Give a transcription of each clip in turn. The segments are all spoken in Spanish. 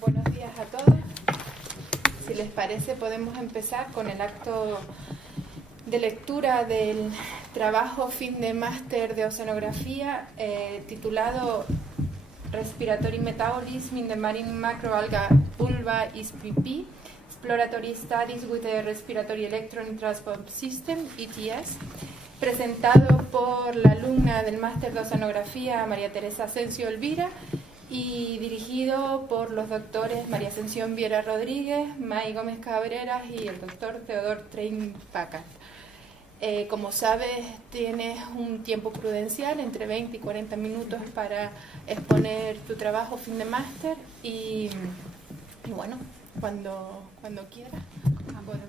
Buenos días a todos. Si les parece, podemos empezar con el acto de lectura del trabajo fin de máster de oceanografía titulado Respiratory Metabolism in the Marine Macroalga Vulva (SPP), Exploratory Studies with the Respiratory Electron Transport System, ETS, presentado por la alumna del máster de oceanografía María Teresa Asensio Elvira y dirigido por los doctores María Ascensión Viera Rodríguez, May Gómez Cabreras y el doctor Teodor Trein Packard. Como sabes, tienes un tiempo prudencial entre 20 y 40 minutos para exponer tu trabajo fin de máster y bueno, cuando quieras podemos.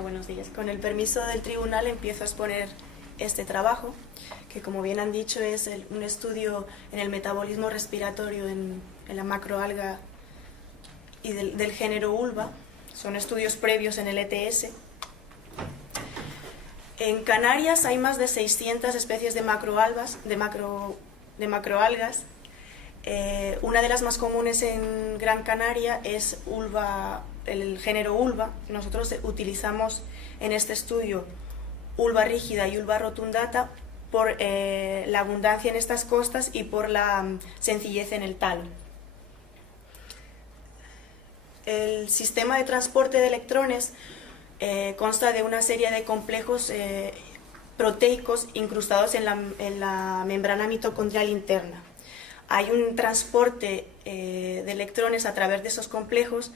Buenos días. Con el permiso del tribunal empiezo a exponer este trabajo, que como bien han dicho es un estudio en el metabolismo respiratorio en la macroalga y del género Ulva. Son estudios previos en el ETS. En Canarias hay más de 600 especies de macroalgas. Una de las más comunes en Gran Canaria es Ulva, el género Ulva. Nosotros utilizamos en este estudio Ulva rígida y Ulva rotundata por la abundancia en estas costas y por la sencillez en el talo. El sistema de transporte de electrones consta de una serie de complejos proteicos incrustados en la membrana mitocondrial interna. Hay un transporte de electrones a través de esos complejos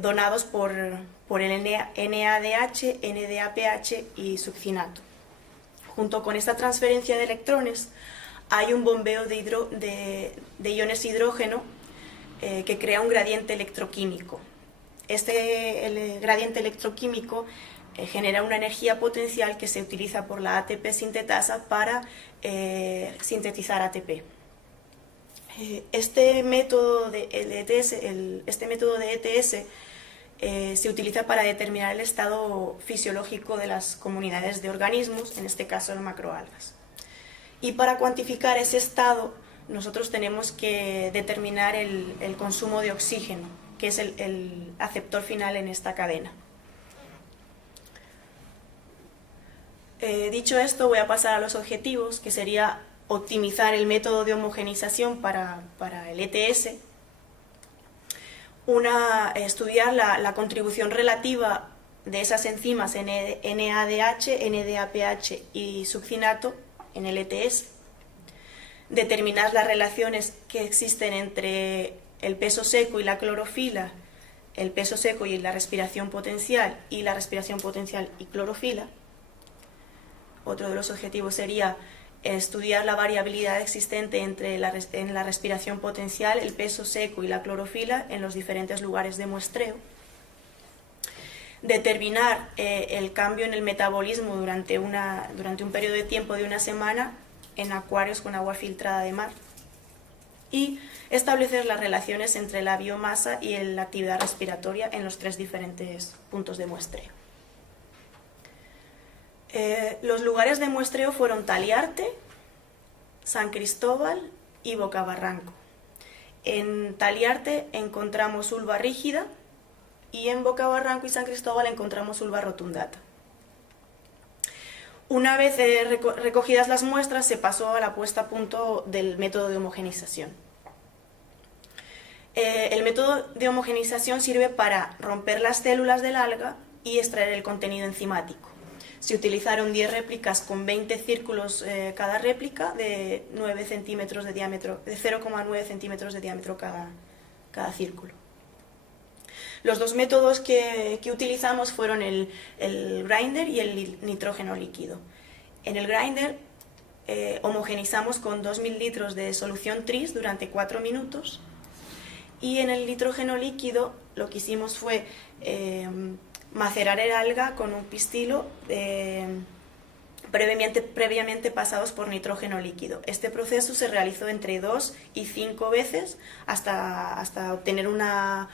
donados por el NADH, NADPH y succinato. Junto con esta transferencia de electrones hay un bombeo de iones hidrógeno que crea un gradiente electroquímico. El gradiente electroquímico genera una energía potencial que se utiliza por la ATP sintetasa para sintetizar ATP. Este método de ETS se utiliza para determinar el estado fisiológico de las comunidades de organismos, en este caso de macroalgas. Y para cuantificar ese estado, nosotros tenemos que determinar el consumo de oxígeno, que es el aceptor final en esta cadena. Dicho esto, voy a pasar a los objetivos, que sería optimizar el método de homogenización para el ETS, estudiar la contribución relativa de esas enzimas NADH, NADPH y succinato en el ETS, determinar las relaciones que existen entre el peso seco y la clorofila, el peso seco y la respiración potencial y la respiración potencial y clorofila. Otro de los objetivos sería estudiar la variabilidad existente en la respiración potencial, el peso seco y la clorofila en los diferentes lugares de muestreo. Determinar el cambio en el metabolismo durante un periodo de tiempo de una semana en acuarios con agua filtrada de mar. Y establecer las relaciones entre la biomasa y la actividad respiratoria en los 3 diferentes puntos de muestreo. Los lugares de muestreo fueron Taliarte, San Cristóbal y Bocabarranco. En Taliarte encontramos Ulva rígida y en Bocabarranco y San Cristóbal encontramos Ulva rotundata. Una vez recogidas las muestras, se pasó a la puesta a punto del método de homogenización. El método de homogenización sirve para romper las células del alga y extraer el contenido enzimático. Se utilizaron 10 réplicas con 20 círculos cada réplica de 9 centímetros de diámetro, de 0,9 centímetros de diámetro cada círculo. Los 2 métodos que utilizamos fueron el grinder y el nitrógeno líquido. En el grinder homogenizamos con 2 mililitros de solución tris durante 4 minutos y en el nitrógeno líquido lo que hicimos fue macerar el alga con un pistilo previamente pasados por nitrógeno líquido. Este proceso se realizó entre 2 y 5 veces hasta obtener una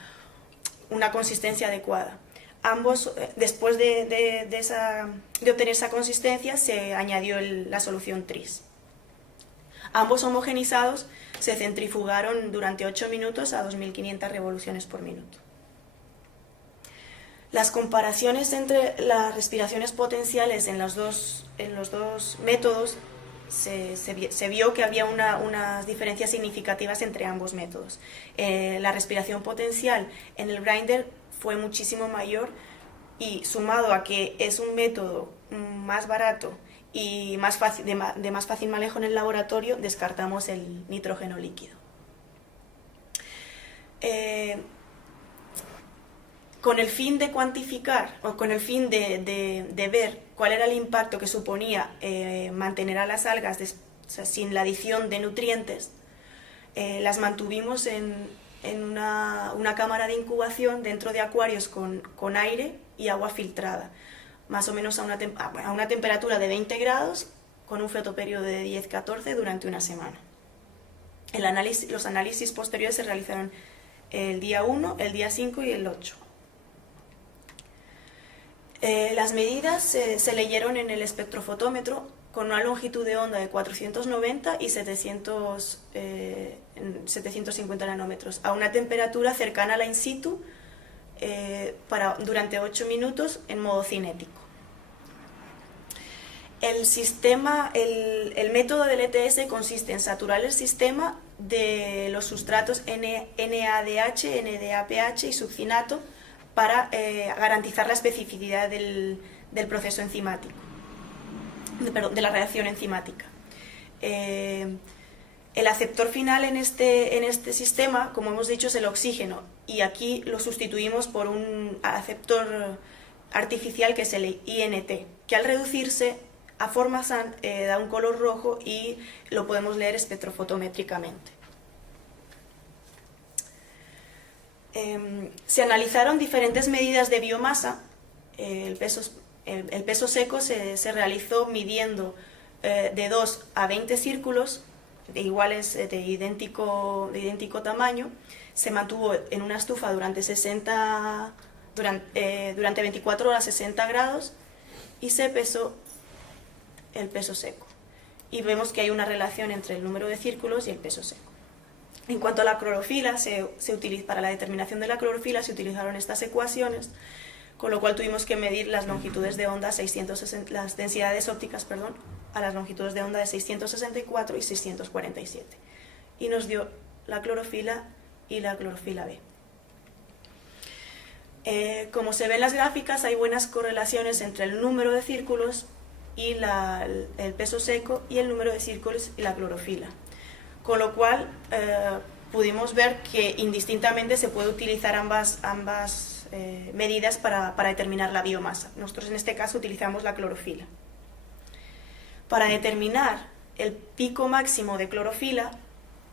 consistencia adecuada. Después de obtener esa consistencia, se añadió la solución tris. Ambos homogenizados se centrifugaron durante 8 minutos a 2.500 revoluciones por minuto. Las comparaciones entre las respiraciones potenciales en los dos métodos se vio que había unas diferencias significativas entre ambos métodos. La respiración potencial en el grinder fue muchísimo mayor, y sumado a que es un método más barato y de más fácil manejo en el laboratorio, descartamos el nitrógeno líquido. Con el fin de cuantificar, o con el fin de ver cuál era el impacto que suponía mantener a las algas sin la adición de nutrientes, las mantuvimos en una cámara de incubación dentro de acuarios con aire y agua filtrada, más o menos a una temperatura de 20 grados, con un fotoperiodo de 10-14 durante una semana. Los análisis posteriores se realizaron el día 1, el día 5 y el 8. Las medidas se leyeron en el espectrofotómetro con una longitud de onda de 490 y 750 nanómetros, a una temperatura cercana a la in situ, durante 8 minutos en modo cinético. El método del ETS consiste en saturar el sistema de los sustratos NADH, NADPH y succinato para garantizar la especificidad del proceso enzimático, de la reacción enzimática. El aceptor final en este sistema, como hemos dicho, es el oxígeno, y aquí lo sustituimos por un aceptor artificial que es el INT, que al reducirse a formazán da un color rojo y lo podemos leer espectrofotométricamente. Se analizaron diferentes medidas de biomasa. El peso seco se realizó midiendo de 2 a 20 círculos iguales, de idéntico tamaño. Se mantuvo en una estufa durante 24 horas 60 grados y se pesó el peso seco. Y vemos que hay una relación entre el número de círculos y el peso seco. En cuanto a la clorofila, para la determinación de la clorofila se utilizaron estas ecuaciones, con lo cual tuvimos que medir las longitudes de onda, las densidades ópticas, a las longitudes de onda de 664 y 647. Y nos dio la clorofila y la clorofila B. Como se ve en las gráficas, hay buenas correlaciones entre el número de círculos y el peso seco, y el número de círculos y la clorofila. Con lo cual pudimos ver que indistintamente se puede utilizar ambas medidas para determinar la biomasa. Nosotros en este caso utilizamos la clorofila. Para determinar el pico máximo de clorofila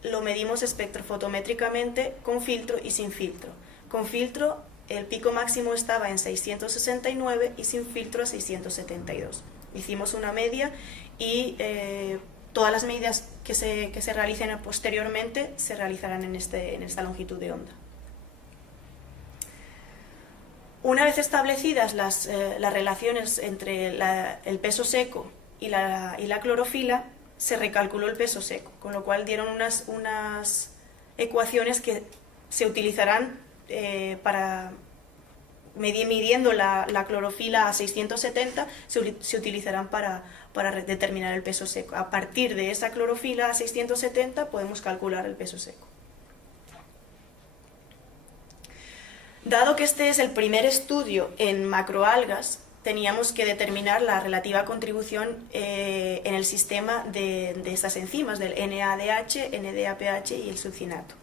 lo medimos espectrofotométricamente con filtro y sin filtro. Con filtro el pico máximo estaba en 669 y sin filtro a 672. Hicimos una media y todas las medidas que se realicen posteriormente se realizarán en esta longitud de onda. Una vez establecidas las relaciones entre el peso seco y la clorofila, se recalculó el peso seco, con lo cual dieron unas ecuaciones que se utilizarán para midiendo la clorofila a 670, se utilizarán para determinar el peso seco. A partir de esa clorofila a 670 podemos calcular el peso seco. Dado que este es el primer estudio en macroalgas, teníamos que determinar la relativa contribución en el sistema de estas enzimas, del NADH, NADPH y el succinato.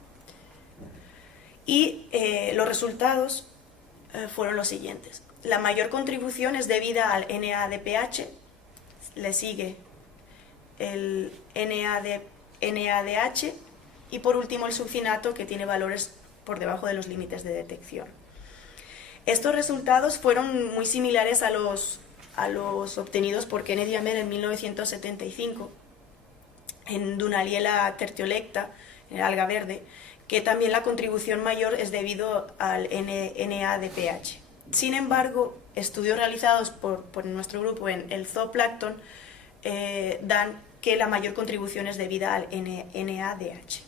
Y los resultados fueron los siguientes. La mayor contribución es debida al NADPH, le sigue el NADH y por último el succinato, que tiene valores por debajo de los límites de detección. Estos resultados fueron muy similares a los obtenidos por Kennedy Amer en 1975 en Dunaliella tertiolecta, en el alga verde, que también la contribución mayor es debido al NADPH. Sin embargo, estudios realizados por nuestro grupo en el zooplancton dan que la mayor contribución es debida al NADH.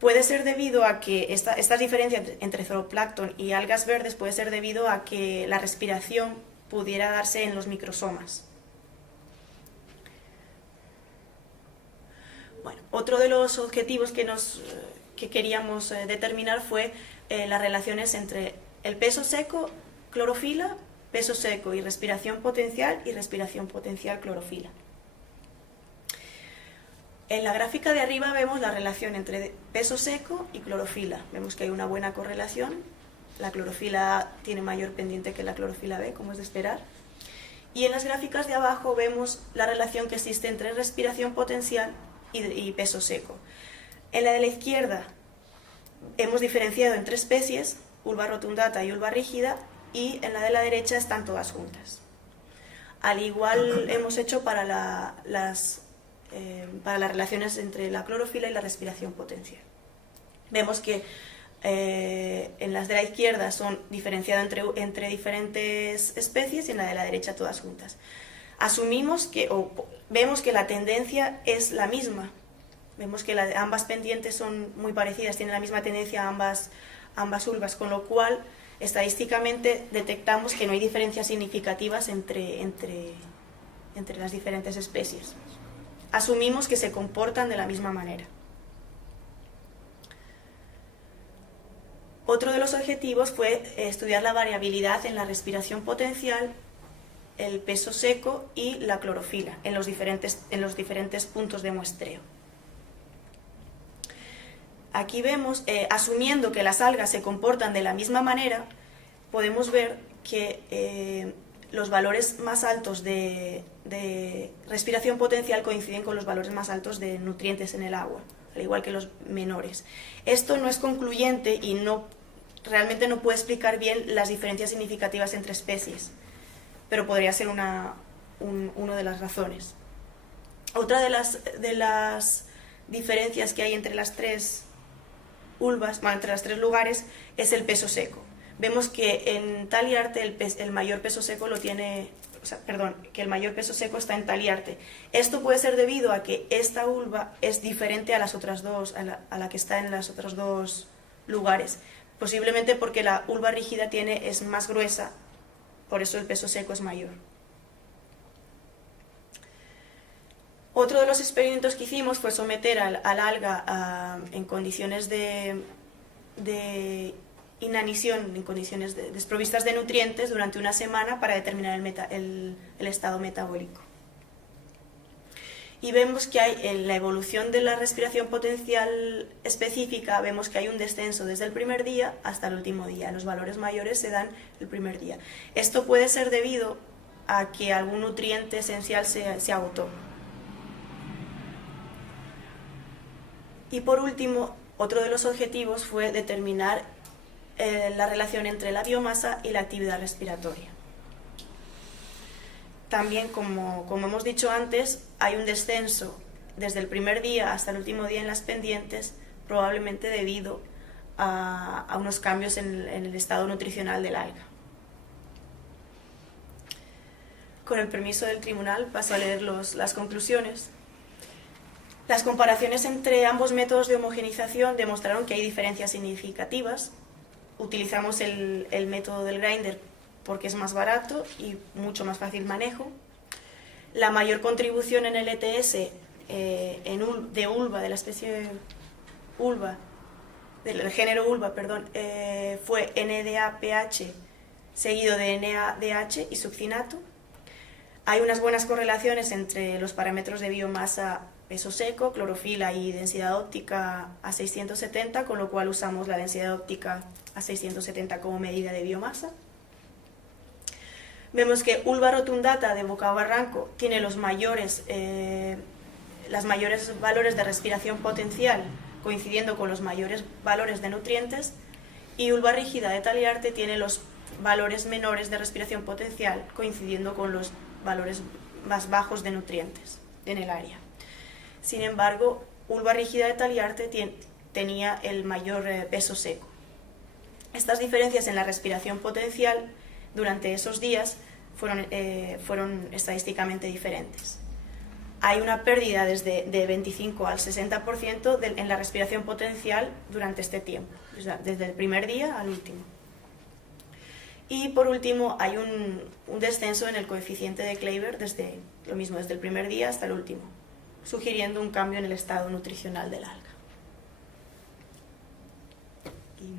Puede ser debido a que estas diferencias entre zooplancton y algas verdes puede ser debido a que la respiración pudiera darse en los microsomas. Bueno, otro de los objetivos que queríamos determinar fue las relaciones entre el peso seco, clorofila, peso seco y respiración potencial clorofila. En la gráfica de arriba vemos la relación entre peso seco y clorofila. Vemos que hay una buena correlación. La clorofila A tiene mayor pendiente que la clorofila B, como es de esperar. Y en las gráficas de abajo vemos la relación que existe entre respiración potencial y peso seco. En la de la izquierda hemos diferenciado en 3 especies, ulva rotundata y ulva rígida, y en la de la derecha están todas juntas. Al igual hemos hecho para las relaciones entre la clorofila y la respiración potencial. Vemos que en las de la izquierda son diferenciadas entre diferentes especies y en la de la derecha todas juntas. Vemos que la tendencia es la misma. Vemos que ambas pendientes son muy parecidas, tienen la misma tendencia ambas ulvas, con lo cual estadísticamente detectamos que no hay diferencias significativas entre las diferentes especies. Asumimos que se comportan de la misma manera. Otro de los objetivos fue estudiar la variabilidad en la respiración potencial, el peso seco y la clorofila en los diferentes puntos de muestreo. Aquí vemos, asumiendo que las algas se comportan de la misma manera, podemos ver que los valores más altos de respiración potencial coinciden con los valores más altos de nutrientes en el agua, al igual que los menores. Esto no es concluyente y realmente no puede explicar bien las diferencias significativas entre especies, pero podría ser una de las razones. Otra de las diferencias que hay entre las 3 ulvas, entre los 3 lugares, es el peso seco. Vemos que en Taliarte el mayor peso seco que el mayor peso seco está en Taliarte. Esto puede ser debido a que esta ulva es diferente a las otras dos, a la que está en los otros 2 lugares. Posiblemente porque la ulva rígida es más gruesa, por eso el peso seco es mayor. Otro de los experimentos que hicimos fue someter al alga en condiciones de inanición, en condiciones desprovistas de nutrientes durante una semana para determinar el estado metabólico. Y vemos que en la evolución de la respiración potencial específica, vemos que hay un descenso desde el primer día hasta el último día. Los valores mayores se dan el primer día. Esto puede ser debido a que algún nutriente esencial se agotó. Y por último, otro de los objetivos fue determinar la relación entre la biomasa y la actividad respiratoria. También, como hemos dicho antes, hay un descenso desde el primer día hasta el último día en las pendientes, probablemente debido a unos cambios en el estado nutricional del alga. Con el permiso del tribunal paso a leer las conclusiones. Las comparaciones entre ambos métodos de homogenización demostraron que hay diferencias significativas. Utilizamos el método del grinder porque es más barato y mucho más fácil manejo. La mayor contribución en el ETS de ulva, de la especie ulva, del género ulva, fue NADH seguido de NADH y succinato. Hay unas buenas correlaciones entre los parámetros de biomasa, peso seco, clorofila y densidad óptica a 670, con lo cual usamos la densidad óptica a 670 como medida de biomasa. Vemos que ulva rotundata de Bocao Barranco tiene los mayores valores de respiración potencial, coincidiendo con los mayores valores de nutrientes, y ulva rígida de Taliarte tiene los valores menores de respiración potencial, coincidiendo con los valores más bajos de nutrientes en el área. Sin embargo, ulva rígida de Taliarte tenía el mayor peso seco. Estas diferencias en la respiración potencial durante esos días fueron estadísticamente diferentes. hay una pérdida de 25 al 60% en la respiración potencial durante este tiempo, o sea, desde el primer día al último. Y por último, hay un descenso en el coeficiente de Kleiber desde el primer día hasta el último, sugiriendo un cambio en el estado nutricional del alga. Y,